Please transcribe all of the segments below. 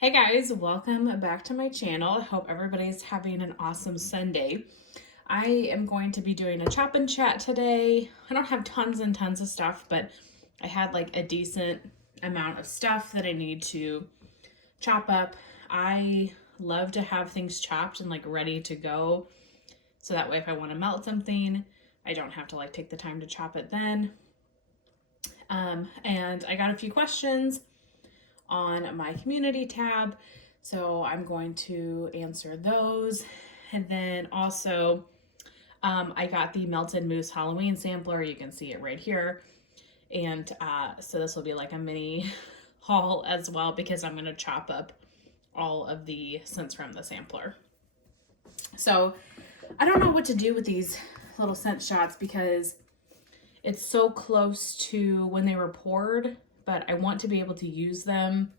Hey guys, welcome back to my channel. I hope everybody's having an awesome Sunday. I am going to be doing a chop and chat today. I don't have tons and tons of stuff, but I had like a decent amount of stuff that I need to chop up. I love to have things chopped and like ready to go. So that way if I want to melt something, I don't have to like take the time to chop it then. And I got a few questions on my community tab. So I'm going to answer those. And then also, I got the Melted Moose Halloween sampler. You can see it right here. And so this will be like a mini haul as well because I'm going to chop up all of the scents from the sampler. So I don't know what to do with these little scent shots because it's so close to when they were poured, but I want to be able to use them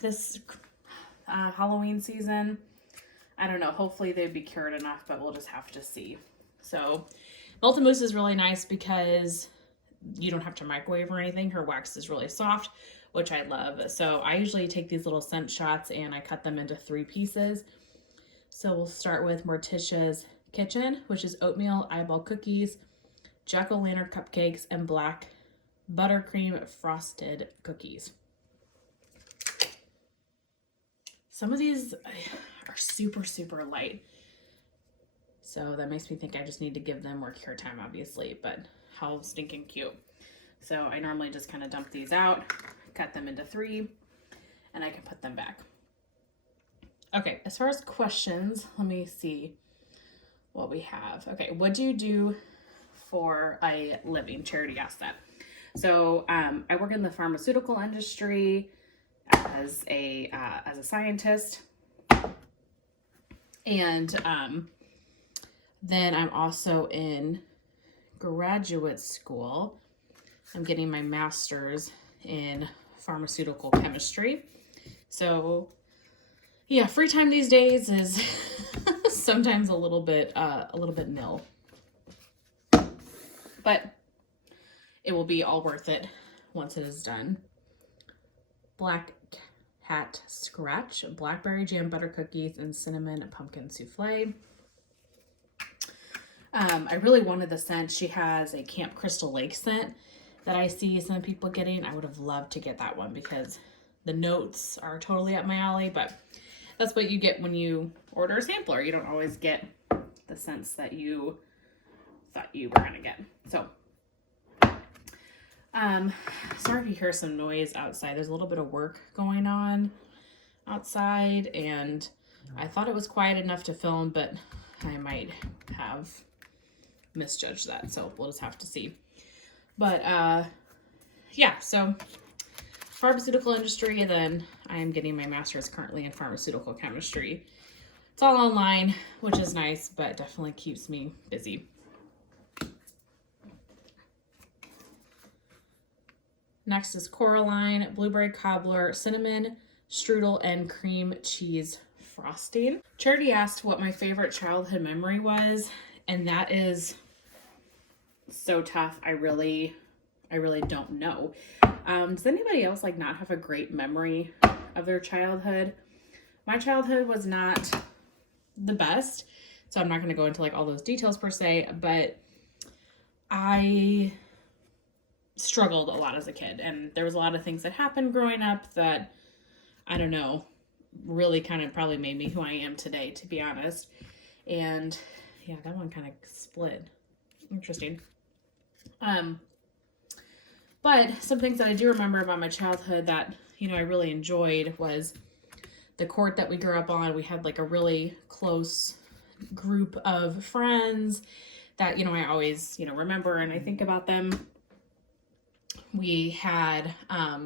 this Halloween season. I don't know. Hopefully they'd be cured enough, but we'll just have to see. So Melted Moose is really nice because you don't have to microwave or anything. Her wax is really soft, which I love. So I usually take these little scent shots and I cut them into 3 pieces. So we'll start with Morticia's Kitchen, which is oatmeal eyeball cookies, jack-o'-lantern cupcakes, and black buttercream frosted cookies. Some of these are super, super light. So that makes me think I just need to give them more cure time, obviously, but how stinking cute. So I normally just kind of dump these out, cut them into 3, and I can put them back. Okay, as far as questions, let me see what we have. Okay, what do you do for a living? Charity asked that. So I work in the pharmaceutical industry as a scientist, and then I'm also in graduate school. I'm getting my master's in pharmaceutical chemistry. So yeah, free time these days is sometimes a little bit nil, but it will be all worth it once it is done. Black Hat Scratch, blackberry jam butter cookies, and cinnamon pumpkin souffle. I really wanted the scent. She has a Camp Crystal Lake scent that I see some people getting. I would have loved to get that one because the notes are totally up my alley, but that's what you get when you order a sampler. You don't always get the scents that you thought you were gonna get. So sorry if you hear some noise outside. There's a little bit of work going on outside, and I thought it was quiet enough to film, but I might have misjudged that, so we'll just have to see. But yeah, so pharmaceutical industry, and then I am getting my master's currently in pharmaceutical chemistry. It's all online, which is nice, but definitely keeps me busy. Next is Coraline, blueberry cobbler, cinnamon strudel, and cream cheese frosting. Charity asked what my favorite childhood memory was, and that is so tough. I really don't know. Does anybody else like not have a great memory of their childhood? My childhood was not the best, so I'm not going to go into like all those details per se, but I struggled a lot as a kid, and there was a lot of things that happened growing up that, I don't know, really kind of probably made me who I am today, to be honest. And yeah, that one kind of split. Interesting. But some things that I do remember about my childhood that, you know, I really enjoyed was the court that we grew up on. We had like a really close group of friends that, you know, I always, you know, remember and I think about them. We had, I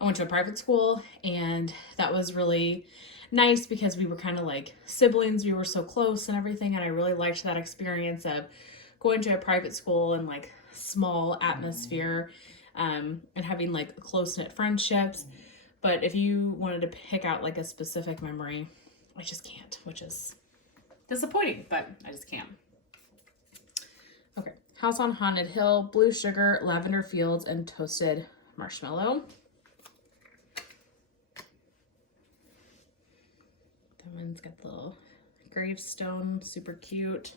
went to a private school, and that was really nice because we were kind of like siblings. We were so close and everything, and I really liked that experience of going to a private school and like small atmosphere, and having like close-knit friendships. But if you wanted to pick out like a specific memory, I just can't, which is disappointing, but I just can't. Okay, House on Haunted Hill, blue sugar, lavender fields, and toasted marshmallow. It's got the little gravestone, super cute.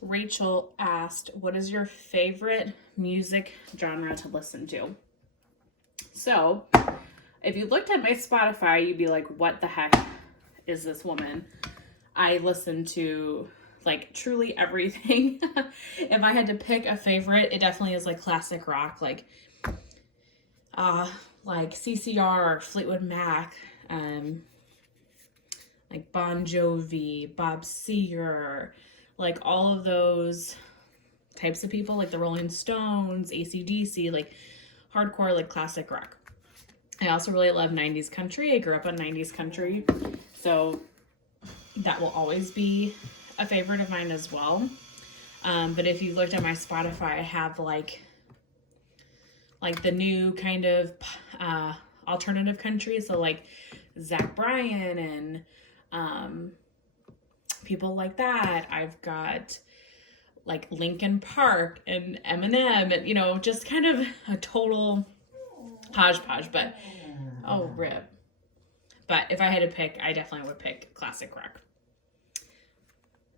Rachel asked, what is your favorite music genre to listen to? So, if you looked at my Spotify, you'd be like, what the heck is this woman? I listen to like truly everything. If I had to pick a favorite, it definitely is like classic rock, like CCR, Fleetwood Mac, like Bon Jovi, Bob Seger, like all of those types of people, like the Rolling Stones, AC/DC, like hardcore, like classic rock. I also really love 90s country. I grew up on 90s country, so that will always be a favorite of mine as well. But if you looked at my Spotify, I have like the new kind of alternative country, so like Zach Bryan and people like that. I've got like Linkin Park and Eminem, and you know, just kind of a total hodgepodge. But oh, rip. But if I had to pick, I definitely would pick classic rock.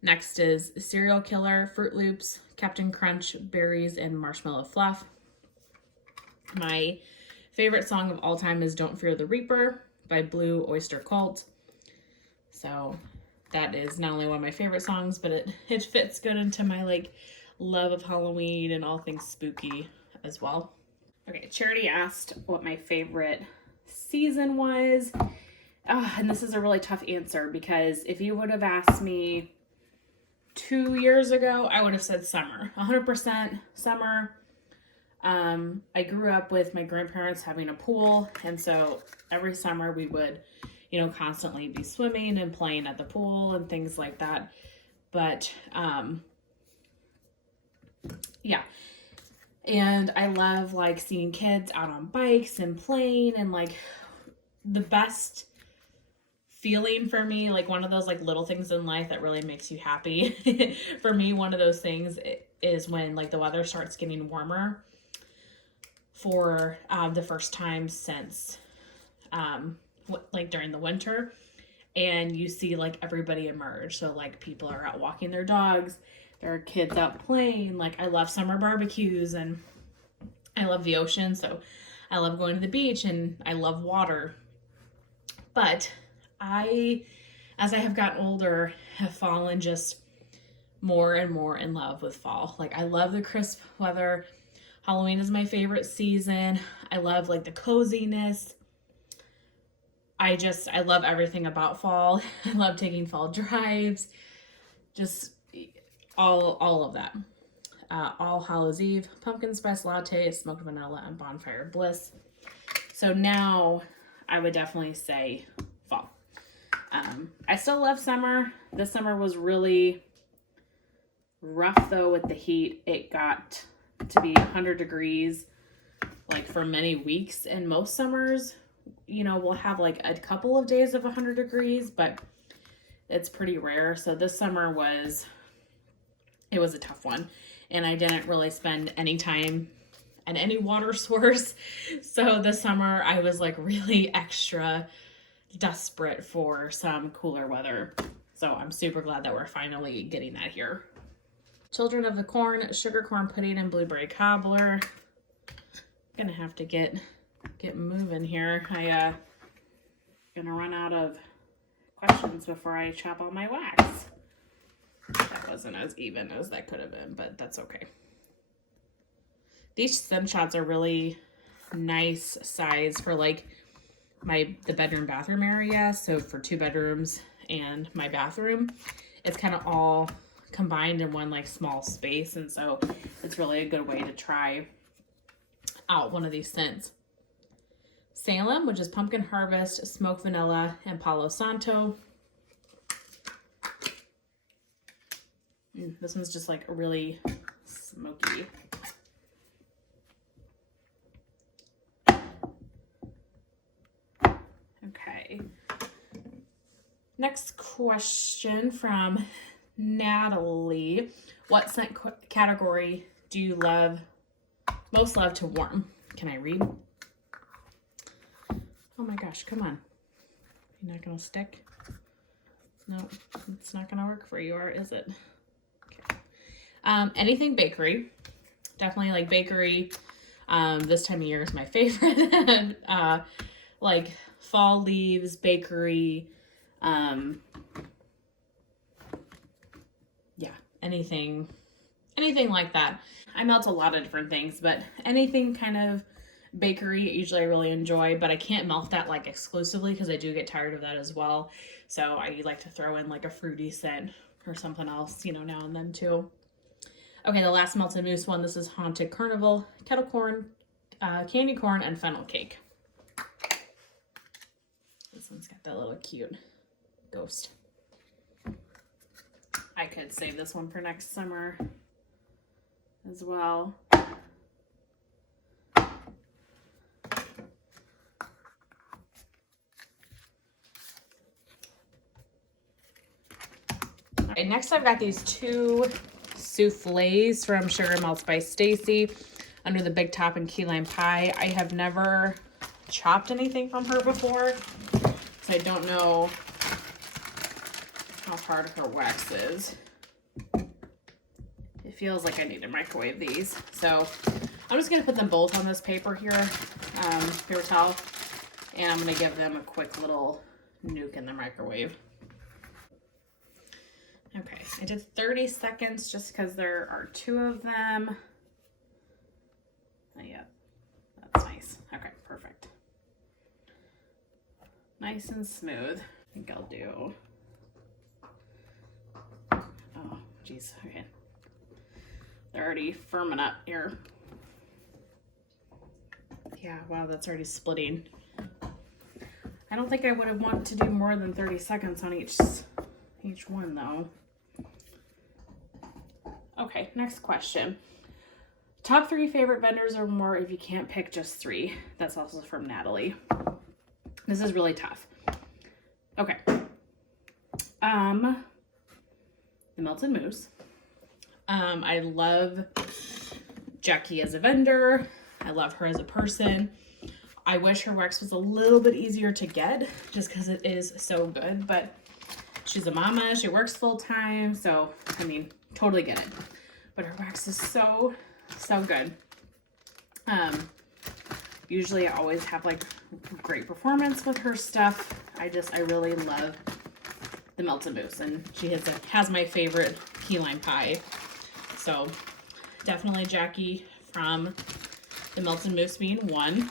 Next is Serial Killer, Fruit Loops, Captain Crunch, Berries, and Marshmallow Fluff. My favorite song of all time is Don't Fear the Reaper by Blue Oyster Cult. So that is not only one of my favorite songs, but it fits good into my like love of Halloween and all things spooky as well. Okay, Charity asked what my favorite season was. And this is a really tough answer because if you would have asked me 2 years ago, I would have said summer. 100% summer. I grew up with my grandparents having a pool, and so every summer we would, you know, constantly be swimming and playing at the pool and things like that. But yeah. And I love like seeing kids out on bikes and playing, and like the best feeling for me, like one of those like little things in life that really makes you happy. For me, one of those things is when like the weather starts getting warmer for the first time since like during the winter, and you see like everybody emerge. So like people are out walking their dogs, there are kids out playing. Like I love summer barbecues and I love the ocean, so I love going to the beach and I love water. But as I have gotten older, have fallen just more and more in love with fall. Like I love the crisp weather. Halloween is my favorite season. I love like the coziness. I love everything about fall. I love taking fall drives. Just all of that. All Hallows Eve, pumpkin spice latte, smoked vanilla, and bonfire bliss. So now I would definitely say fall. I still love summer. This summer was really rough though with the heat. It got to be 100 degrees like for many weeks, and most summers, you know, we'll have like a couple of days of 100 degrees, but it's pretty rare. So this summer was a tough one, and I didn't really spend any time at any water source. So this summer I was like really extra desperate for some cooler weather. So I'm super glad that we're finally getting that here. Children of the Corn, sugar corn pudding, and blueberry cobbler. I'm gonna have to get moving here. I gonna run out of questions before I chop all my wax. That wasn't as even as that could have been, but that's okay. These stem shots are really nice size for like the bedroom bathroom area. So for 2 bedrooms and my bathroom, it's kind of all combined in one like small space, and so it's really a good way to try out one of these scents. Salem, which is pumpkin harvest, smoked vanilla, and Palo Santo. This one's just like really smoky. Okay. Next question from Natalie. What scent category do you most love to warm? Can I read? Oh my gosh, come on. You're not gonna stick? No, it's not gonna work for you, or is it? Okay. Anything bakery. Definitely like bakery. This time of year is my favorite. Like fall leaves, bakery, yeah, anything like that. I melt a lot of different things, but anything kind of bakery usually I really enjoy, but I can't melt that like exclusively because I do get tired of that as well. So I like to throw in like a fruity scent or something else, you know, now and then too. Okay, the last melted mousse one. This is Haunted Carnival, kettle corn, candy corn, and fennel cake. This one's got that little cute ghost. I could save this one for next summer as well. Okay, next I've got these two souffles from Sugar Melts by Stacy under the Big Top and Key Lime Pie. I have never chopped anything from her before, so I don't know how hard her wax is. It feels like I need to microwave these. So I'm just gonna put them both on this paper here, paper towel, and I'm gonna give them a quick little nuke in the microwave. Okay, I did 30 seconds just because there are two of them. Oh, yeah, that's nice. Okay, perfect. Nice and smooth. I think I'll do. Oh, geez. Okay. They're already firming up here. Yeah, wow, that's already splitting. I don't think I would have wanted to do more than 30 seconds on each one though. Okay, next question. Top 3 favorite vendors or more if you can't pick just 3. That's also from Natalie. This is really tough. Okay. The Melted Mousse. I love Jackie as a vendor. I love her as a person. I wish her wax was a little bit easier to get just because it is so good, but she's a mama, she works full time, so I mean, totally get it. But her wax is so good. Usually I always have like great performance with her stuff. I really love the Melted Mousse, and she has my favorite key lime pie. So definitely Jackie from the Melted Mousse being 1.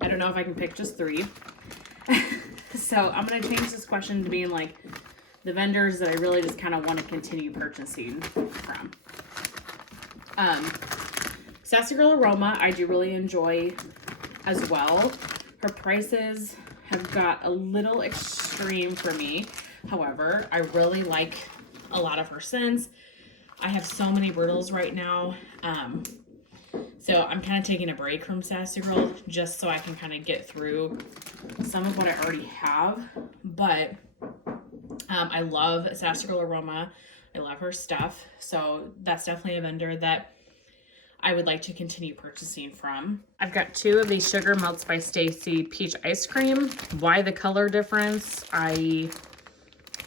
I don't know if I can pick just 3. So I'm going to change this question to being like the vendors that I really just kind of want to continue purchasing from. Sassy Girl Aroma, I do really enjoy as well. Her prices have got a little extreme for me. However, I really like a lot of her scents. I have so many Brittles right now. So I'm kind of taking a break from Sassy Girl just so I can kind of get through some of what I already have. But I love Sassy Girl Aroma. I love her stuff. So that's definitely a vendor that I would like to continue purchasing from. I've got 2 of these Sugar Melts by Stacy Peach Ice Cream. Why the color difference? I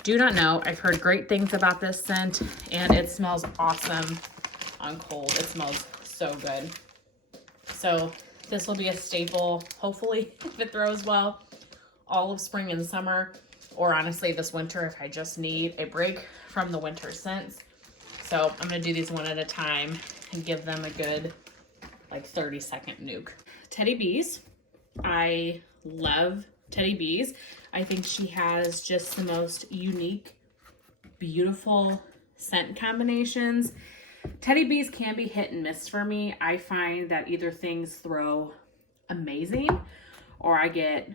do not know. I've heard great things about this scent, and it smells awesome on cold. It smells so good. So this will be a staple, hopefully, if it throws well, all of spring and summer, or honestly this winter if I just need a break from the winter scents. So I'm going to do these one at a time and give them a good like 30-second nuke. Teddy Bees. I love Teddy Bees. I think she has just the most unique, beautiful scent combinations. Teddy Bees can be hit and miss for me. I find that either things throw amazing or I get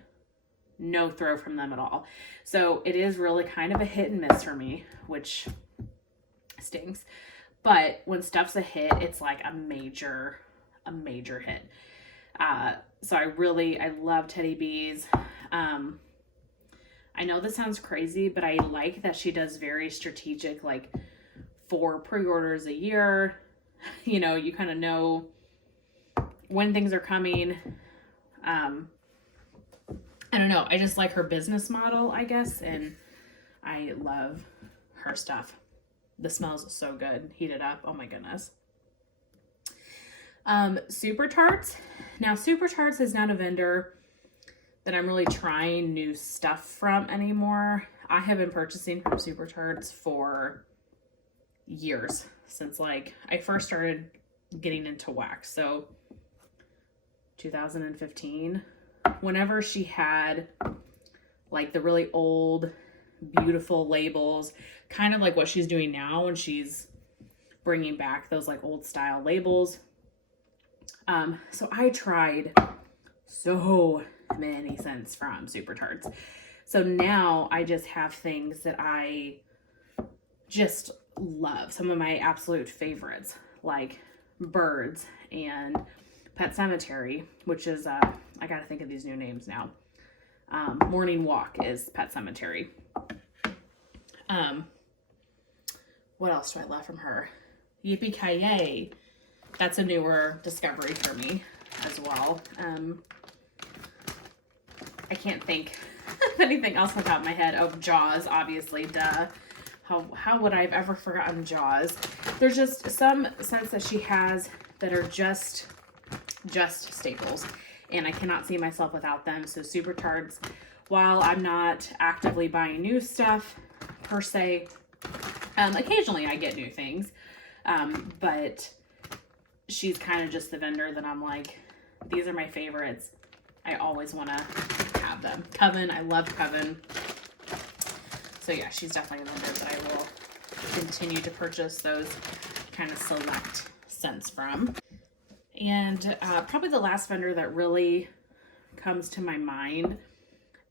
no throw from them at all. So it is really kind of a hit and miss for me, which stinks. But when stuff's a hit, it's like a major hit. So I love Teddy Bees. I know this sounds crazy, but I like that she does very strategic, like 4 pre-orders a year. You know, you kind of know when things are coming. I don't know. I just like her business model, I guess. And I love her stuff. The smells so good. Heat it up. Oh my goodness. Super Tarts. Now, Super Tarts is not a vendor that I'm really trying new stuff from anymore. I have been purchasing from Super Tarts for years, since like I first started getting into wax. So 2015, whenever she had like the really old, beautiful labels, kind of like what she's doing now when she's bringing back those like old style labels. So I tried so many scents from Super Tarts. So now I just have things that I just love. Some of my absolute favorites, like Birds and Pet Cemetery, which is, I gotta think of these new names now. Morning Walk is Pet Cemetery. What else do I love from her? Yippee-Ki-Yay. That's a newer discovery for me as well. I can't think of anything else off the top of my head. Oh, Jaws, obviously, duh. How would I have ever forgotten Jaws? There's just some scents that she has that are just staples, and I cannot see myself without them. So Super Tarts, while I'm not actively buying new stuff per se, occasionally I get new things, but she's kind of just the vendor that I'm like, these are my favorites. I always want to have them. Coven, I love Coven. So yeah, she's definitely a vendor that I will continue to purchase those kind of select scents from. And probably the last vendor that really comes to my mind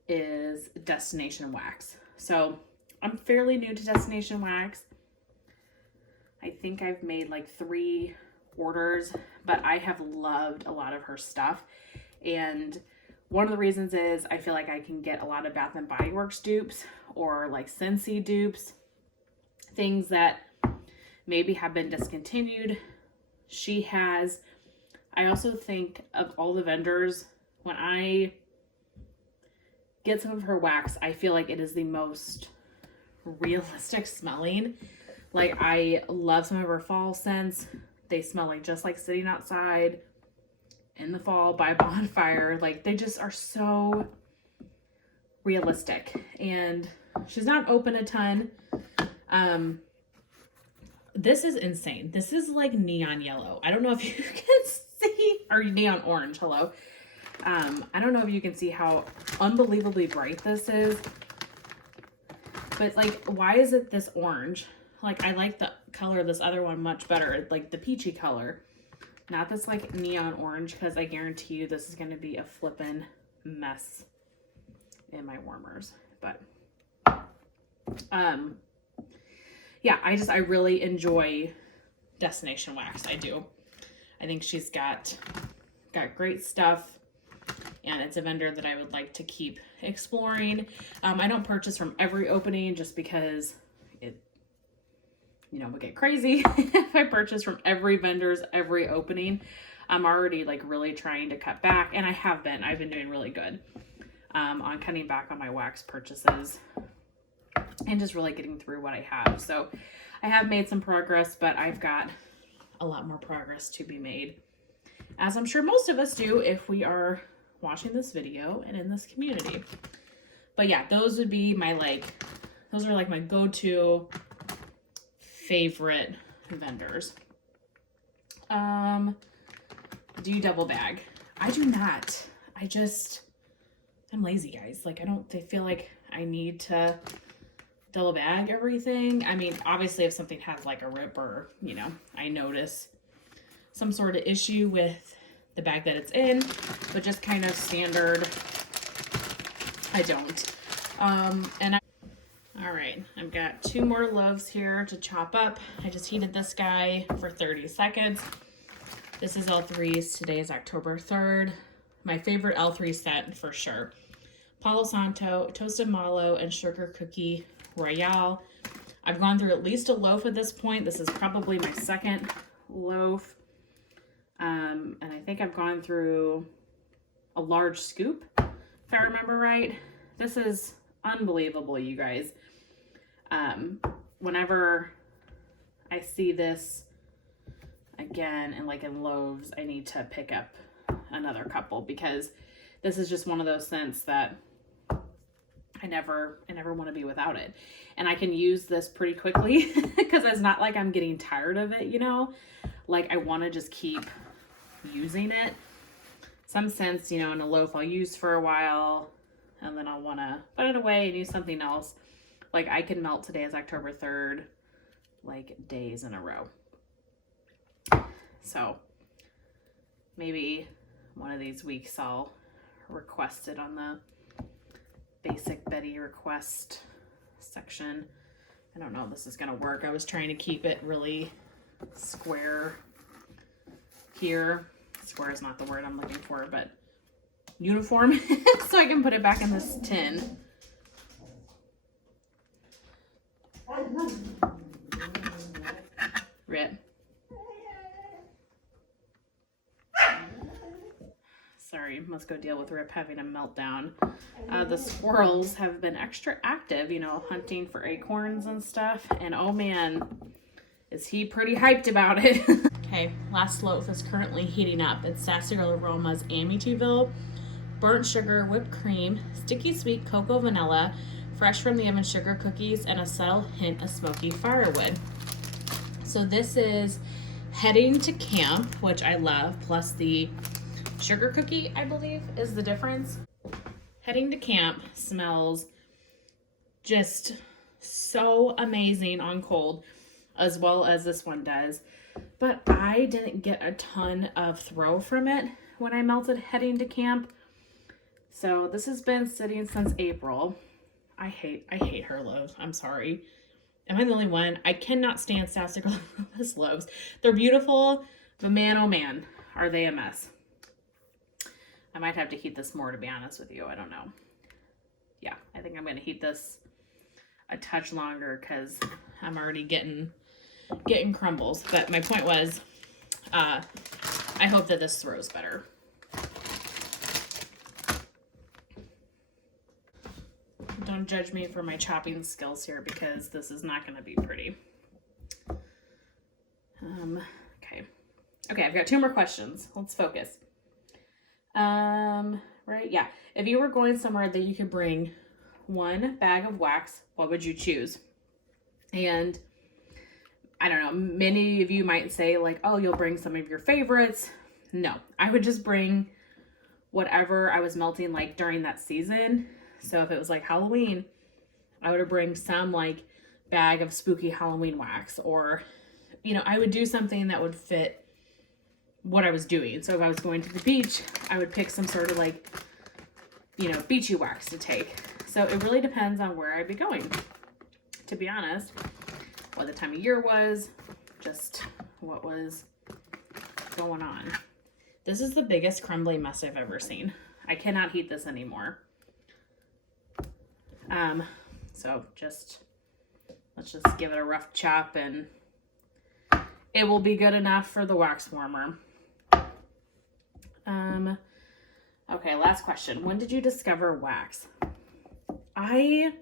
is Destination Wax. So I'm fairly new to Destination Wax. I think I've made like 3 orders, but I have loved a lot of her stuff. And one of the reasons is I feel like I can get a lot of Bath and Body Works dupes or like Scentsy dupes, things that maybe have been discontinued. She has. I also think of all the vendors, when I get some of her wax, I feel like it is the most realistic smelling. Like, I love some of her fall scents. They smell like just like sitting outside in the fall by a bonfire. Like, they just are so realistic. And she's not open a ton. This is insane. This is like neon yellow. I don't know if you can see, or neon orange, hello. I don't know if you can see how unbelievably bright this is. But like, why is it this orange? Like, I like the color of this other one much better, like the peachy color. Not this like neon orange, because I guarantee you this is going to be a flippin' mess in my warmers. But yeah, I really enjoy Destination Wax. I do. I think she's got great stuff, and it's a vendor that I would like to keep exploring. I don't purchase from every opening just because it, would get crazy if I purchase from every vendor's every opening. I'm already like really trying to cut back, and I've been doing really good on cutting back on my wax purchases and just really getting through what I have. So I have made some progress, but I've got a lot more progress to be made, as I'm sure most of us do if we are watching this video and in this community. But yeah, those would be my those are like my go-to favorite vendors. Do you double bag? I do not. I'm lazy, guys. Like, I feel like I need to double bag everything. I mean, obviously if something has like a rip or, I notice some sort of issue with the bag that it's in, but just kind of standard, I don't. All right, I've got 2 more loaves here to chop up. I just heated this guy for 30 seconds. This is L3's. Today is October 3rd. My favorite L3 scent for sure. Palo Santo, Toasted Mallow, and Sugar Cookie Royale. I've gone through at least a loaf at this point. This is probably my 2nd loaf. And I think I've gone through a large scoop, if I remember right. This is unbelievable, you guys. Whenever I see this again and like in Lowe's, I need to pick up another couple because this is just one of those scents that I never want to be without it. And I can use this pretty quickly because it's not like I'm getting tired of it, you know? Like I want to just keep using it. Some scents, you know, in a loaf I'll use for a while and then I'll want to put it away and use something else. Like I can melt Today is October 3rd, like days in a row. So maybe one of these weeks I'll request it on the Basic Betty request section. I don't know if this is going to work. I was trying to keep it really square here. Square is not the word I'm looking for, but uniform. So I can put it back in this tin. Rip. Sorry, must go deal with Rip having a meltdown. The squirrels have been extra active, you know, hunting for acorns and stuff. And oh man, is he pretty hyped about it. Okay, last loaf is currently heating up. It's Sassy Girl Aroma's Amityville, burnt sugar, whipped cream, sticky sweet cocoa vanilla, fresh from the oven sugar cookies, and a subtle hint of smoky firewood. So this is Heading to Camp, which I love, plus the sugar cookie, I believe, is the difference. Heading to Camp smells just so amazing on cold, as well as this one does. But I didn't get a ton of throw from it when I melted Heading to Camp. So this has been sitting since April. I hate her loaves. I'm sorry. Am I the only one? I cannot stand Sassy Girl loaves. They're beautiful, but man, oh man, are they a mess. I might have to heat this more, to be honest with you. I don't know. Yeah, I think I'm going to heat this a touch longer because I'm already getting crumbles. But my point was, I hope that this throws better. Don't judge me for my chopping skills here because this is not going to be pretty. Okay, I've got 2 more questions. Let's focus. Right, yeah. If you were going somewhere that you could bring 1 bag of wax, what would you choose? And I don't know, many of you might say like, oh, you'll bring some of your favorites. No, I would just bring whatever I was melting like during that season. So if it was like Halloween, I would bring some like bag of spooky Halloween wax, or, you know, I would do something that would fit what I was doing. So if I was going to the beach, I would pick some sort of like, you know, beachy wax to take. So it really depends on where I'd be going, to be honest, what the time of year was, just what was going on. This is the biggest crumbly mess I've ever seen. I cannot heat this anymore. So let's just give it a rough chop and it will be good enough for the wax warmer. Okay, last question. When did you discover wax? I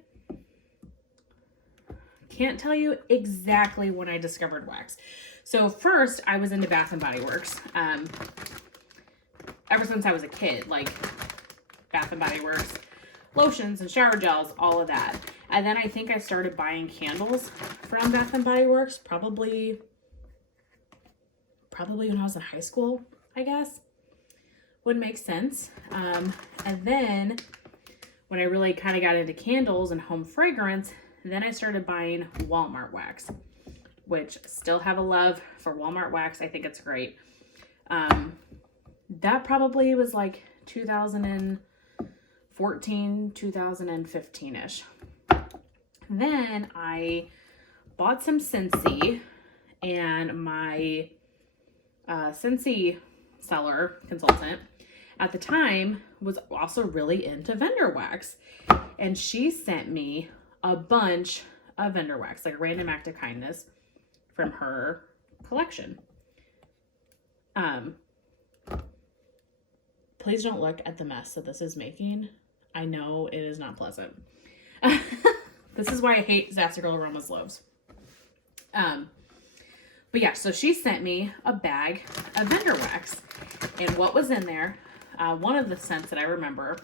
can't tell you exactly when I discovered wax. So first I was into Bath and Body Works. Ever since I was a kid, like Bath and Body Works, lotions and shower gels, all of that. And then I think I started buying candles from Bath and Body Works, probably when I was in high school, I guess. Would make sense. And then when I really kind of got into candles and home fragrance, then I started buying Walmart wax, which still have a love for Walmart wax. I think it's great. That probably was like 2014, 2015-ish. Then I bought some Scentsy, and my Scentsy seller consultant at the time was also really into vendor wax, and she sent me a bunch of vendor wax, like a random act of kindness from her collection. Please don't look at the mess that this is making. I know it is not pleasant. This is why I hate Sassy Girl Aromas loaves. But yeah, so she sent me a bag of vendor wax. And what was in there, one of the scents that I remember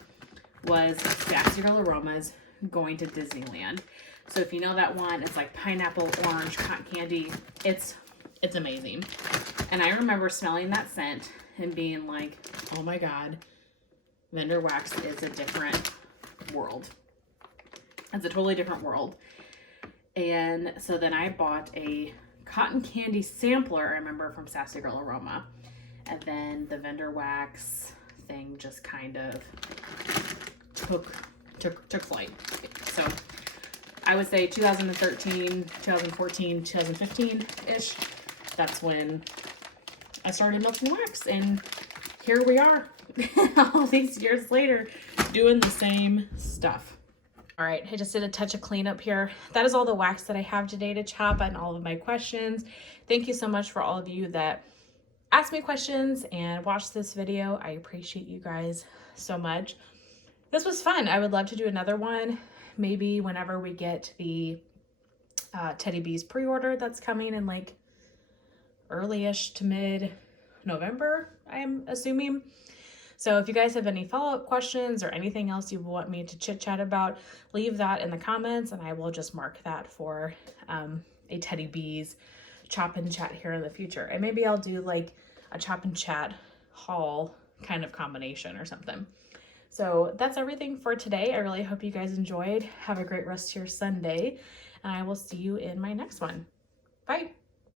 was Sassy Girl Aromas Going to Disneyland. So if you know that one, it's like pineapple, orange, cotton candy. It's amazing. And I remember smelling that scent and being like, oh my God, vendor wax is a different world. It's a totally different world. And so then I bought a cotton candy sampler, I remember, from Sassy Girl Aroma. And then the vendor wax thing just kind of took flight. So I would say 2013, 2014, 2015-ish. That's when I started melting wax. And here we are all these years later doing the same stuff. All right, I just did a touch of cleanup here. That is all the wax that I have today to chop and all of my questions. Thank you so much for all of you that asked me questions and watched this video. I appreciate you guys so much. This was fun. I would love to do another one, maybe whenever we get the Teddy Bees pre-order that's coming in like early-ish to mid-November, I'm assuming. So if you guys have any follow-up questions or anything else you want me to chit-chat about, leave that in the comments and I will just mark that for a Teddy Bees chop and chat here in the future. And maybe I'll do like a chop and chat haul kind of combination or something. So that's everything for today. I really hope you guys enjoyed. Have a great rest of your Sunday and I will see you in my next one. Bye.